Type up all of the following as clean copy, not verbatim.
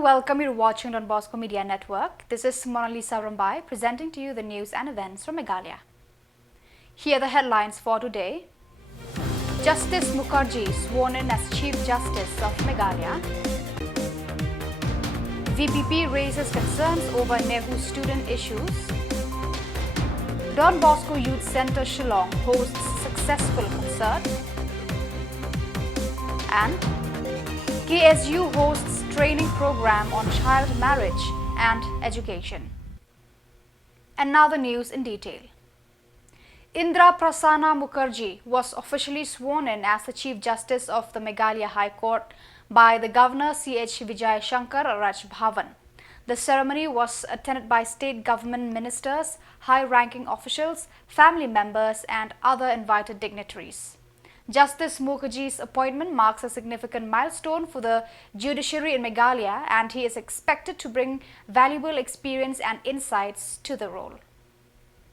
everyone, welcome you to watching Donbosco Media Network. This is Mona Lisa Rambai presenting to you the news and events from Meghalaya. Here are the headlines for today. Justice Mukherjee sworn in as Chief Justice of Meghalaya. VPP raises concerns over NEHU student issues. Don Bosco Youth Centre Shillong hosts successful concert. And KSU hosts training program on child marriage and education. And now the news in detail. Indra Prasanna Mukherjee was officially sworn in as the Chief Justice of the Meghalaya High Court by the Governor C.H. Vijay Shankar Raj Bhavan. The ceremony was attended by state government ministers, high-ranking officials, family members and other invited dignitaries. Justice Mukherjee's appointment marks a significant milestone for the judiciary in Meghalaya, and he is expected to bring valuable experience and insights to the role.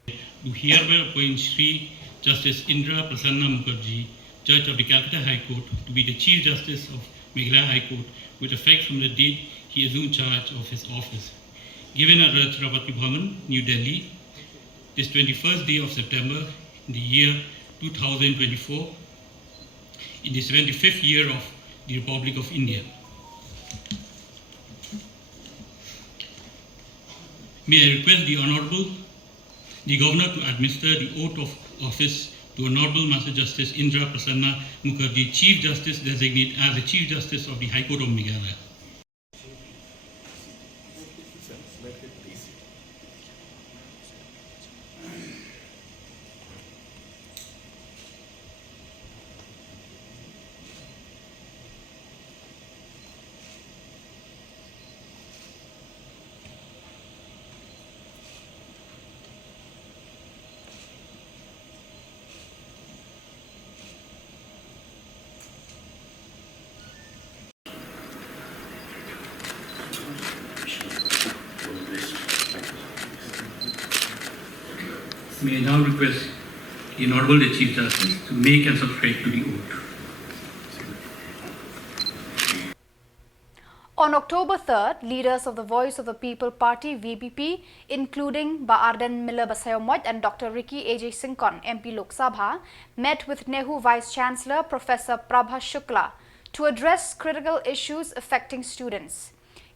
To hereby appoint Sri Justice Indra Prasanna Mukherjee, Judge of the Calcutta High Court, to be the Chief Justice of Meghalaya High Court with effect from the date he assumed charge of his office. Given at Rashtrapati Bhavan, New Delhi, this 21st day of September in the year 2024, in the 75th year of the Republic of India. May I request the Governor to administer the oath of office to Honorable Master Justice Indra Prasanna Mukherjee, Chief Justice designate as the Chief Justice of the High Court of Meghalaya. May I now request the Honorable Chief Justice to make and subscribe to the oath. On October 3rd, leaders of the Voice of the People Party (VPP), including Baarden Miller Basayomot and Dr. Ricky A.J. Sinkon, MP Lok Sabha, met with NEHU Vice Chancellor Professor Prabha Shukla to address critical issues affecting students.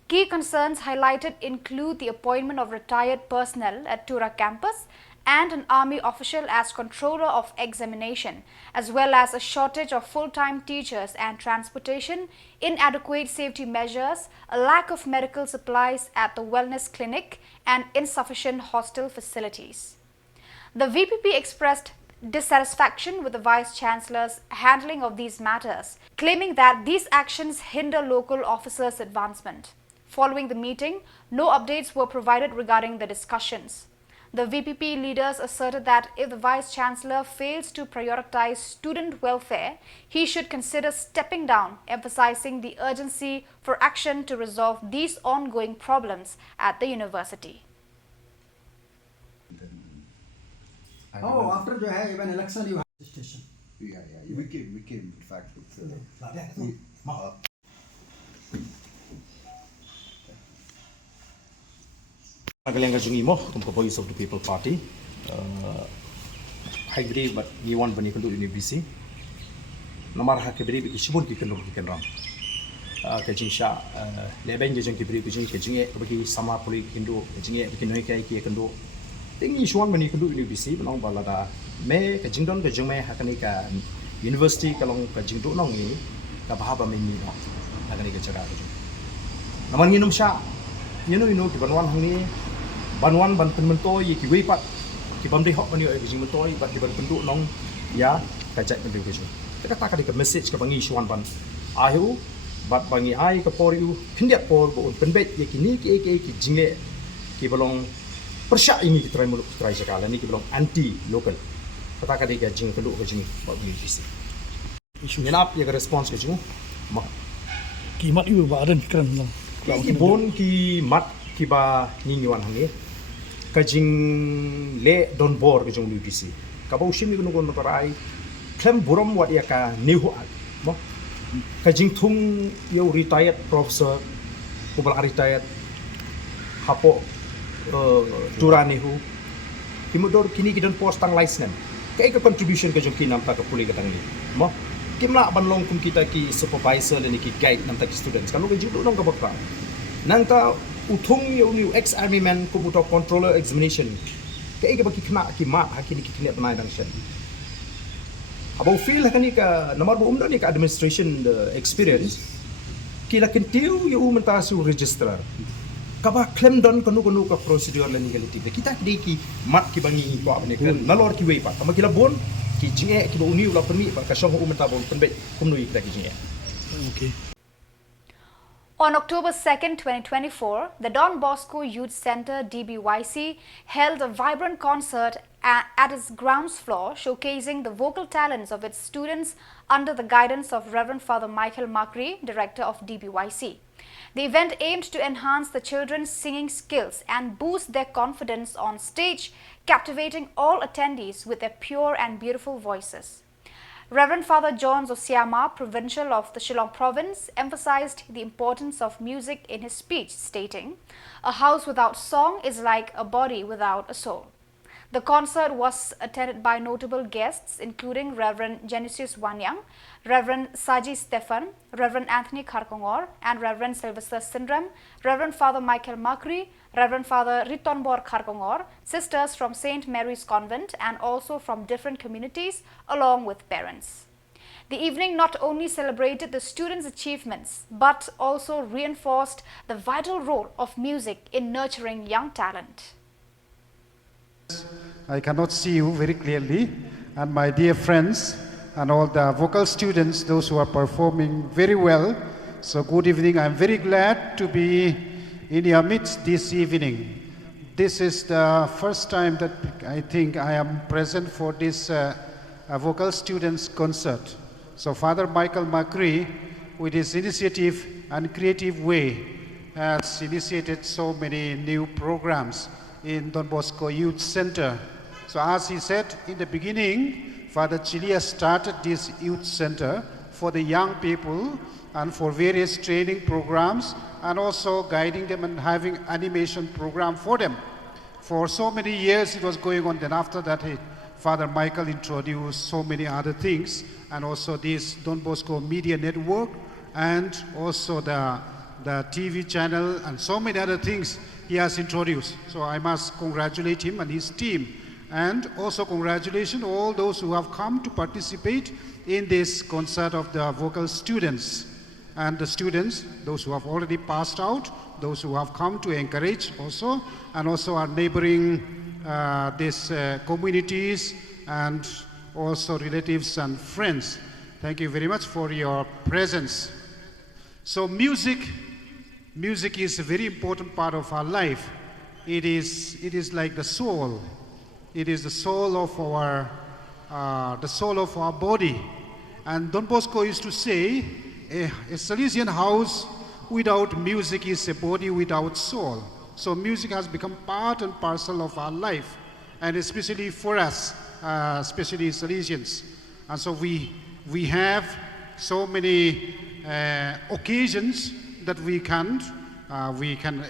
Key concerns highlighted include the appointment of retired personnel at Tura campus and an army official as controller of examination, as well as a shortage of full-time teachers and transportation, inadequate safety measures, a lack of medical supplies at the wellness clinic, and insufficient hostel facilities. The VPP expressed dissatisfaction with the Vice Chancellor's handling of these matters, claiming that these actions hinder local officers' advancement. Following the meeting, no updates were provided regarding the discussions. The VPP leaders asserted that if the Vice Chancellor fails to prioritize student welfare, he should consider stepping down, emphasizing the urgency for action to resolve these ongoing problems at the university. Oh, after जो है even election you have station. Yeah, we came in fact with Magalang Jungi mo kung the Voice of the People Party. I believe but you want when you can do UNBC. Nomor hak beri bagi sibun kita nak kita ram. Kajing sya leben je jeng beri kajing bagi sama poli Hindu kajing bagi noi kai ki kendo. Tingi suan when you can do UNBC benong balada me kajing don kajing me hak ni ka university kalong kajing do nong ni ka bahaba me ni no. Hak ni ka cara kajing. Naman nginum sya you ki banwan hang ni banwan ban penmentoi ki weipat ki bamri hok mani ki mentoi bat ki ban penduk nong ya kajak pendu ke. Kita kata ka message ka bangi suan ban ahu bat bangi ai ka poriu kendiak por bo penbet ye kini ki jingle ki bolong persya ini kita muluk try sekali ni ki bolong anti local. Kata ka ka jing penduk ke jing ba ni bisi. Isu nap ye ka response ke jing mak kimat yu ba adan kran lang. Ki bon ki mat ki ba ningyuan hangi kajing le don bor ke jong UPC ka ba usim ni kuno kono parai klem buram wat ya ka NEHU mo kajing thung yo retired professor Khubor retired hapo tura NEHU kimudor kini kidon post tang license ke contribution ke jongki nam ta ke puli ke tang ni mo kimla banlong kum kita ki supervisor le ni ki guide nam ta ki students kan lo jidu nong ka bakra nang ta uthung yo new ex army man ko buto controller examination ke baki kena ki ma hakini ki kena tanai dang shen abo feel hakani ka nomor bu umdo ni ka administration experience kila kentiu yo menta su registrar kaba claim don kanu ka procedure la legality kita kidi ki mat ki bangi ko abne kan nalor ki wei pa kama kila bon ki jinge ki bo uni ula permi pa ka shong umenta bon penbe kumnui kita ki jinge Okay. On October 2nd, 2024, the Don Bosco Youth Center DBYC held a vibrant concert at its grounds floor showcasing the vocal talents of its students under the guidance of Reverend Father Michael Makri, director of DBYC. The event aimed to enhance the children's singing skills and boost their confidence on stage, captivating all attendees with their pure and beautiful voices. Reverend Father John Zosiama, provincial of the Shillong province, emphasized the importance of music in his speech, stating, "A house without song is like a body without a soul." The concert was attended by notable guests including Reverend Genesius Wanyang, Reverend Saji Stefan, Reverend Anthony Kharkongor, and Reverend Sylvester Sindram, Reverend Father Michael Makri, Reverend Father Ritonbor Kharkongor, sisters from St. Mary's Convent and also from different communities along with parents. The evening not only celebrated the students' achievements but also reinforced the vital role of music in nurturing young talent. I cannot see you very clearly, and my dear friends and all the vocal students, those who are performing very well. So good evening. I'm very glad to be in your midst this evening. This is the first time that I think I am present for this vocal students concert. So Father Michael Makri, with his initiative and creative way, has initiated so many new programs in Don Bosco Youth Center. So as he said in the beginning, Father Chili has started this youth center for the young people and for various training programs and also guiding them and having animation program for them. For so many years it was going on. Then after that, Father Michael introduced so many other things, and also this Don Bosco Media Network and also the TV channel and so many other things he has introduced. So I must congratulate him and his team, and also congratulations all those who have come to participate in this concert of the vocal students. And the students, those who have already passed out, those who have come to encourage also, and also our neighboring these communities and also relatives and friends. Thank you very much for your presence. So music is a very important part of our life. It is like the soul. It is the soul of our body. And Don Bosco used to say, a Salesian house without music is a body without soul. So music has become part and parcel of our life, and especially for us, especially Salesians. And so we have so many occasions that we can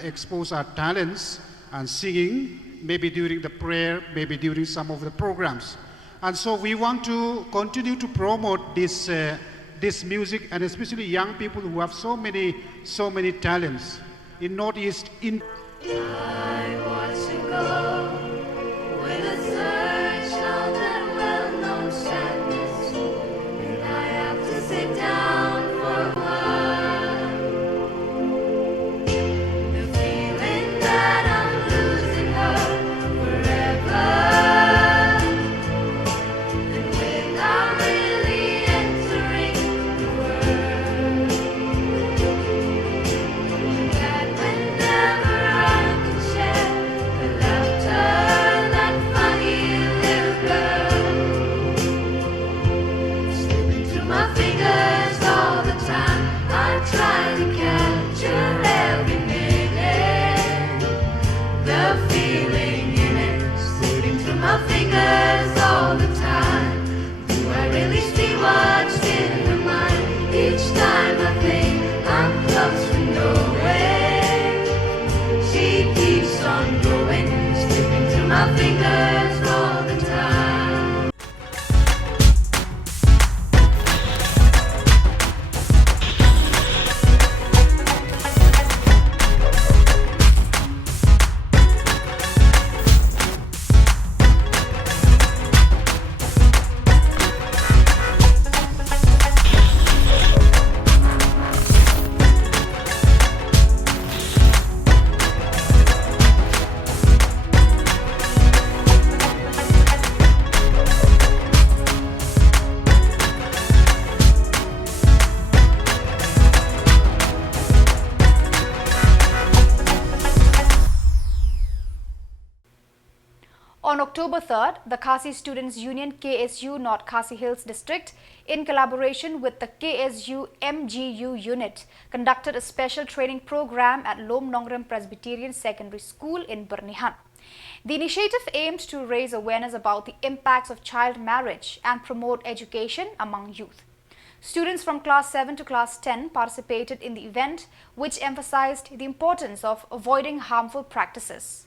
expose our talents and singing, maybe during the prayer, maybe during some of the programs. And so we want to continue to promote this music, and especially young people who have so many talents in Northeast. I want to go with a search of that well-known sadness, and I have to sit down for a while. The feeling that I'm losing her forever, and without really entering the world, that whenever I can share the laughter, that funny little girl, slipping through my fingers all the time. I try to capture every minute, the feeling in it, slipping through my fingers all the time. Do I really see what's in her mind? Each time I think I'm close to nowhere, October 3rd, the Khasi Students Union KSU North Khasi Hills District, in collaboration with the KSU MGU unit, conducted a special training program at Lom Nongram Presbyterian Secondary School in Bernihan. The initiative aimed to raise awareness about the impacts of child marriage and promote education among youth. Students from class 7 to class 10 participated in the event, which emphasized the importance of avoiding harmful practices.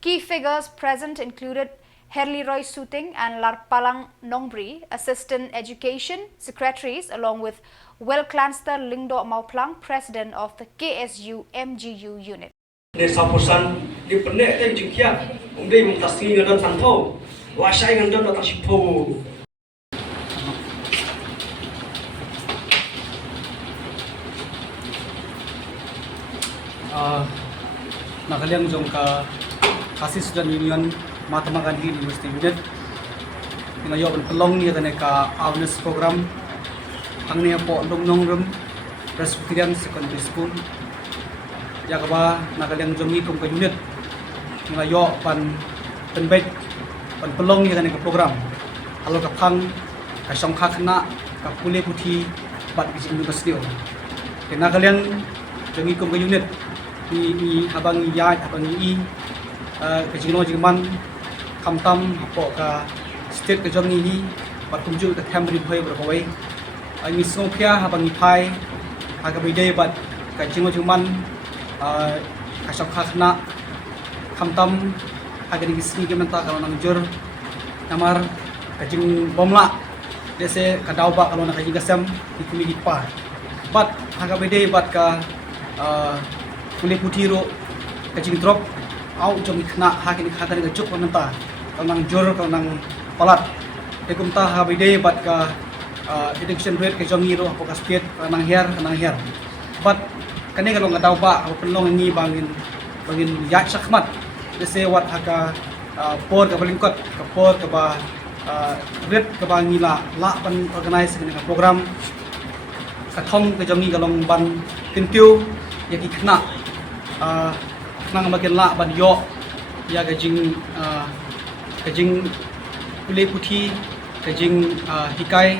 Key figures present included Herliroy Suting and Larpalang Nongbri, Assistant Education Secretaries, along with Welclanster Lingdo Mauplang, President of the KSU MGU unit. Nakaliang jong ka Khasi Student Union Mahatma Gandhi University Unit inayo ban pelong ni tane ka awareness program ang ne po Lom Nongram Presbyterian Secondary School ya ka ba nakaliang jong ni kum ka unit inayo pan penbek pan pelong ni tane ka program alo ka phang ka songkha khna ka pule puthi bat ki university nakaliang jong ni kum ka unit ni habang ya habang i kejino jiman kamtam hapo ka state ke jong ni bat kumju ka Khambri bhoi berkawai ni sopia habang i phai aga bide bat kejino jiman ka sokha khna kamtam aga ni gisni ke menta kalau nang jur namar kejing bomla dese ka dauba kalau nak kejing gasam ikumi gipa bat aga bide bat ka Kule putiro kacing drop au jom khna hakin khatan ga juk manta kanang jor kanang palat ekum ta habide bat ka detection rate ke jom ngiro apo ka state kanang her bat kane ga long ga ba pelong ni bangin ya sakmat dese wat haka por ka balingkot ka por ka ba rate ka ba ngila la ban organize ni program ka thong ke jom ni ga long ban tintiu yaki khna nang bagian la ban yo ya kajing kule puthi kajing hikai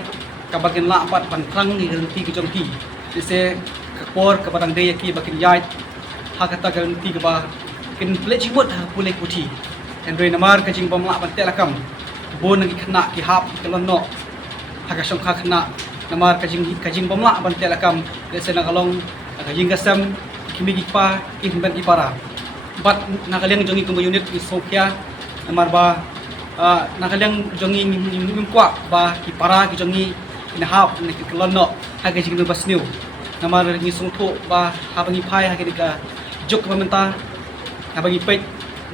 ka bagian la pat pan thang ni garanti ke jongti dise kapor ka badang de yaki bakin yai ha kata garanti ke ba kin ple chimot ha pule puthiendre namar kajing bom la ban telakam bon ngi khna ki hap ki lonno ha ka song kha khna namar kajing bom la ban telakam dise na kalong kajing gasam kimi gipa imban ipara bat nakaliang jongi kum unit ni sokya namar ba nakaliang jongi nimkwa ba ipara ki jongi inahap ni kelonno hage jing basniu namar ni sungtho ba habangi phai hage ka juk pementa habangi Peit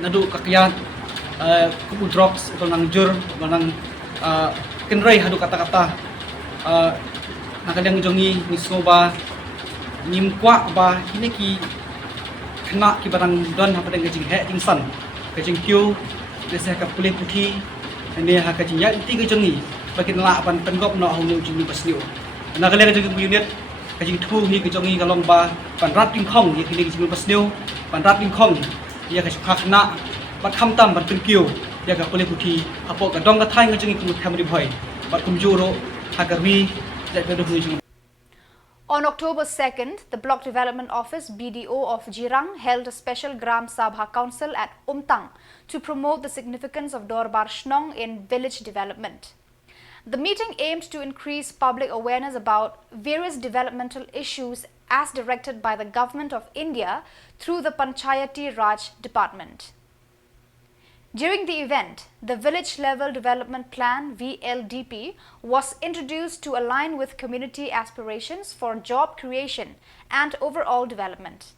nadu kakyan kubu drops atau nang jur nang kenrai hadu kata-kata nakaliang jongi ni soba nimkwa ba ini ki kena ki barang don apa dengan jing he jing san ke jing kyu desa ka pulih puthi ne ha ka jing ya ti ke jongi bakin la ban penggop no hong jing ni basniu na ka le ka jing unit ka jing thu ni ke jongi ka long ba pan rat ting khong ye ki jing basniu pan rat ting khong ya ka kha khna ba kham tam ban kyu ya ka pulih puthi apo ka dong ka thai ka jing ku Khambri bhoi ba kum juro ha ka ri le be do jing. On October 2nd, the Block Development Office BDO of Jirang held a special Gram Sabha Council at Umtang to promote the significance of Dorbar Shnong in village development. The meeting aimed to increase public awareness about various developmental issues as directed by the Government of India through the Panchayati Raj Department. During the event, the Village Level Development Plan VLDP was introduced to align with community aspirations for job creation and overall development.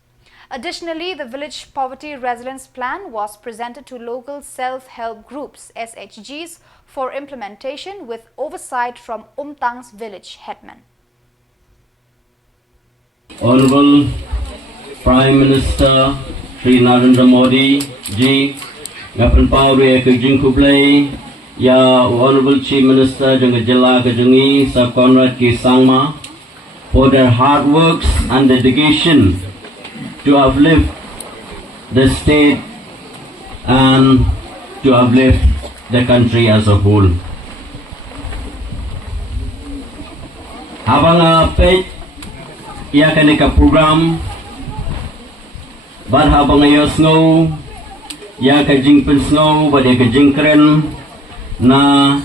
Additionally, the Village Poverty Resilience Plan was presented to local self-help groups SHGs for implementation with oversight from Umtang's village headman. Honorable Prime Minister Shri Narendra Modi ji Ngapan Pauri ke Jing Kublai ya Honorable Chief Minister Khubor Khasi Sir Conrad K. Sangma for their hard works and dedication to uplift the state and to uplift the country as a whole. Habang Peit ia kaneka program ban habang ayos ngo ia kajing pensngo ba dia kajing keren na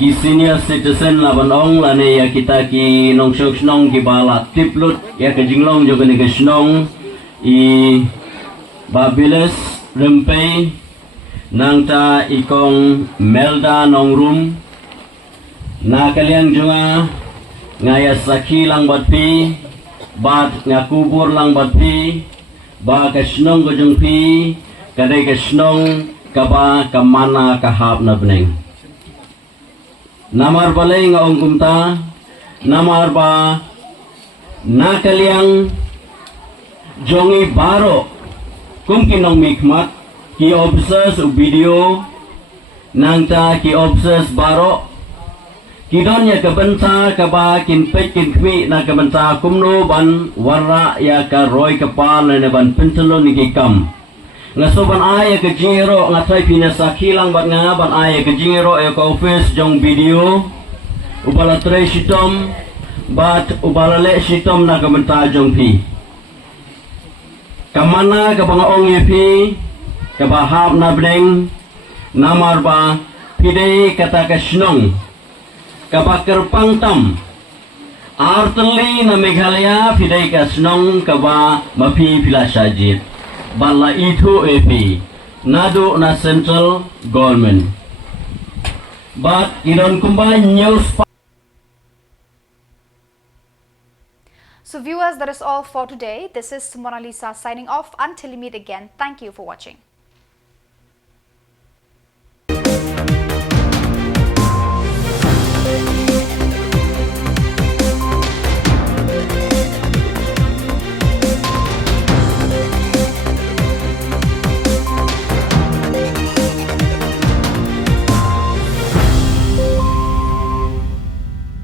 ki senior citizen laban ong lane ya kita ki nong shok nong ki bala tiplut ya kajing long jo kaneka snong I babiles rempe nangta ikong melda nong room na kaliang junga ngaya saki lang batpi bat nga Khubor lang batpi ba kasnong ko jung pi kadai kasnong kaba kamana kahap na beneng namar balay nga ong kumta namar ba na kaliang jongi baro kum kinong mikmat ki obses u video nangta ki obses baro kidonya kebenca kaba kin pek kin kmi na kebenca kumno ban warra ya ka roy kapal ne ban pentelo ni kam ngaso ban aya ke jingero ngatai pina sakilang ban nga ban aya ke jingero e ka office jong video ubala tre shitom bat ubala le shitom na kebenca jong pi kamana ka bangaong yepi ka bahab na bneng namar ba pide kata ka snong kabakar pangtam arteli na Meghalaya pidai ka snong kaba mapi pila sajid bala itu epi nado na central government but idon kumbay news. So viewers, that is all for today. This is Mona Lisa signing off. Until we meet again, thank you for watching.